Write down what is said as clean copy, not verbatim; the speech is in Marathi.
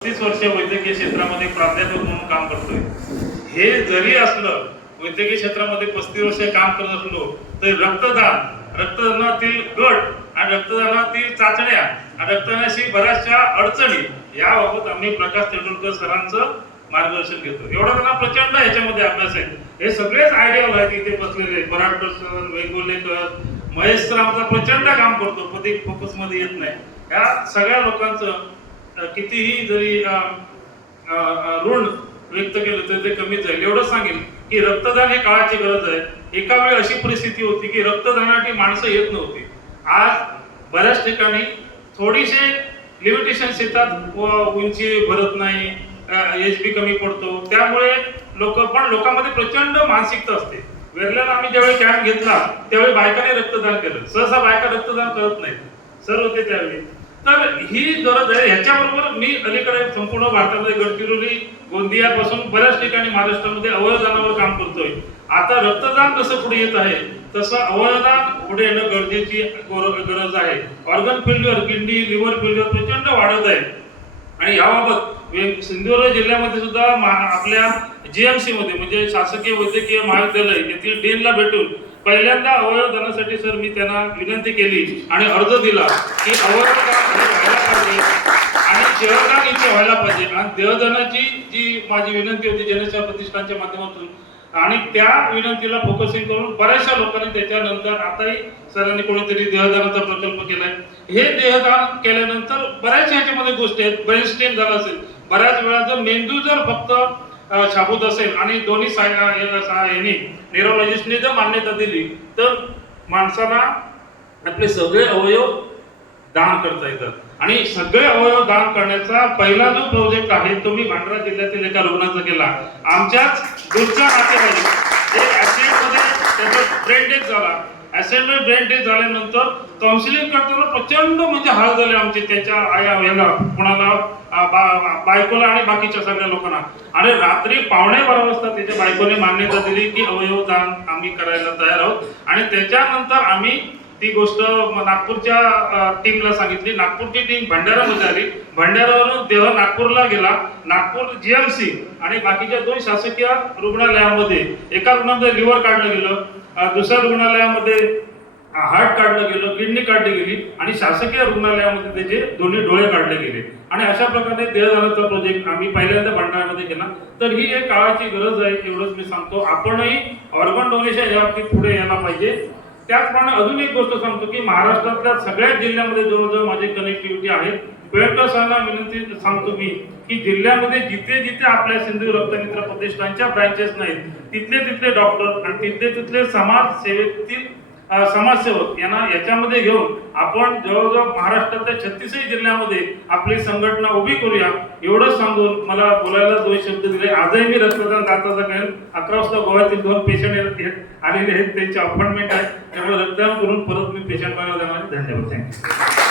30 वर्ष वैद्यकीय क्षेत्रामध्ये प्राध्यापक म्हणून काम करतोय. हे जरी असलं वैद्यकीय क्षेत्रामध्ये 35 वर्ष काम करत असलो तर रक्तदानातील गट आणि रक्तदानातील चाचण्या आणि रक्तदानाशी बऱ्याचशा अडचणी याबाबत आम्ही प्रकाश तेंडुलकर सरांचं मार्गदर्शन घेतो. एवढा त्यांना प्रचंड याच्यामध्ये अभ्यास आहे. हे सगळेच आयडियल आहेत इथे बसलेले. बराडकर सर, वेगोलेकर, महेश सर आमचा प्रचंड काम करतो, कधी फोकस मध्ये येत नाही. या सगळ्या लोकांचं कितीही जरी ऋण व्यक्त केलं तर ते कमीच जाईल. एवढंच सांगेल की रक्तदान हे काळाची गरज आहे. एका वेळी अशी परिस्थिती होती की रक्तदानासाठी माणसं येत नव्हती. आज बऱ्याच ठिकाणी थोडीशे लिमिटेशन्स येतात व उंची भरत नाही, एचबी कमी पडतो, त्यामुळे लोकांमध्ये प्रचंड मानसिकता असते. वेरल्याला आम्ही ज्यावेळी कॅम्प घेतला त्यावेळी बायकांनी रक्तदान केलं. सहसा बायका रक्तदान करत नाहीत, सर होते त्यावेळी. तर ही गरज आहे. ह्याच्याबरोबर मी अलीकडे संपूर्ण भारतामध्ये गडचिरोली, गोंदिया पासून बऱ्याच ठिकाणी महाराष्ट्रामध्ये अवयवदानावर काम करतोय. आता रक्तदान कसं पुढे येत आहे तसं अवयवदान पुढे येणं गरजेची गरज आहे. Organ failure, kidney, liver failure प्रचंड वाढत आहे आणि याबाबत सिंधुदुर्ग जिल्ह्यामध्ये सुद्धा आपल्या जीएमसी मध्ये म्हणजे शासकीय वैद्यकीय महाविद्यालय येथील डीनला भेटून पहिल्यांदा अवयवदानासाठी सर मी त्यांना विनंती केली आणि अर्ज दिला की अवयवदान व्हायला पाहिजे आणि देहदान इथे व्हायला पाहिजे. आणि देहदानाची जी माझी विनंती होती जनसेवा प्रतिष्ठानच्या माध्यमातून आणि त्या विनंतीला फोकसिंग करून बऱ्याचशा लोकांनी त्याच्यानंतर आताही सरांनी कोणीतरी देहदानाचा प्रकल्प केलाय. हे देहदान केल्यानंतर बऱ्याच ह्याच्यामध्ये गोष्टी आहेत. ब्रेन स्टेन झाला असेल, बऱ्याच वेळा जर मेंदू जर फक्त शाबूत असेल आणि दोन्ही न्यूरोलॉजिस्टने जर मान्यता दिली तर माणसाला आपले सगळे अवयव दान करता येतात. आणि सगळे अवयव दान करण्याचा पहिला जो प्रोजेक्ट आहे तो मी भंडारा जिल्ह्यातील एका रुग्णाचा केला. आमच्याच दूरच्या नातेवाईक त्याचा ब्रेन डेथ झाला. ऍक्सिडेंट ब्रेन डेथ झाल्यानंतर काउन्सिलिंग करताना प्रचंड म्हणजे हाल झाले आमचे. त्याच्या याला कोणाला बायकोला आणि बाकीच्या सगळ्या लोकांना. आणि रात्री 11:15 वाजता त्याच्या बायकोने मान्यता दिली की अवयव दान आम्ही करायला तयार आहोत. आणि त्याच्यानंतर आम्ही ती गोष्ट नागपूरच्या टीमला सांगितली. नागपूरची टीम भंडारामध्ये आली. भंडारावरून देह नागपूरला गेला. नागपूर जीएमसी आणि बाकीच्या 2 शासकीय रुग्णालयामध्ये एका रुग्णामध्ये लिव्हर काढलं गेलं, दुसऱ्या रुग्णालयामध्ये हार्ट काढलं गेलं, किडनी काढली गेली आणि शासकीय रुग्णालयामध्ये त्याचे दोन्ही डोळे काढले गेले. आणि अशा प्रकारे देहदानाचा प्रोजेक्ट आम्ही पहिल्यांदा भंडारामध्ये केला. तर ही एक काळाची गरज आहे, एवढंच मी सांगतो. आपणही ऑर्गन डोनेशन या बाबतीत पुढे यायला पाहिजे. त्याचप्रमाणे अजून एक गोष्ट सांगतो की महाराष्ट्रातल्या सगळ्याच जिल्ह्यामध्ये जवळजवळ माझी कनेक्टिव्हिटी आहे. पेडकसांना विनंती सांगतो मी की जिल्ह्यामध्ये जिथे जिथे आपल्या सिंधू रक्तमित्र प्रतिष्ठानच्या ब्रँचेस नाहीत तिथले डॉक्टर आणि तिथले समाज सेवेतील समाजसेवक यांना याच्यामध्ये घेऊन आपण जवळजवळ महाराष्ट्रातल्या 36 जिल्ह्यामध्ये आपली संघटना उभी करूया. एवढंच सांगून मला बोलायला 2 शब्द दिले. आजही मी रक्तदान दाताचा करेन. 11 वाजता गोव्यातील 2 पेशंट आलेले आहेत, त्यांची अपॉइंटमेंट आहे. त्यामुळे रक्तदान करून परत मी पेशंट बघायला जाणार. धन्यवाद. थँक्यू.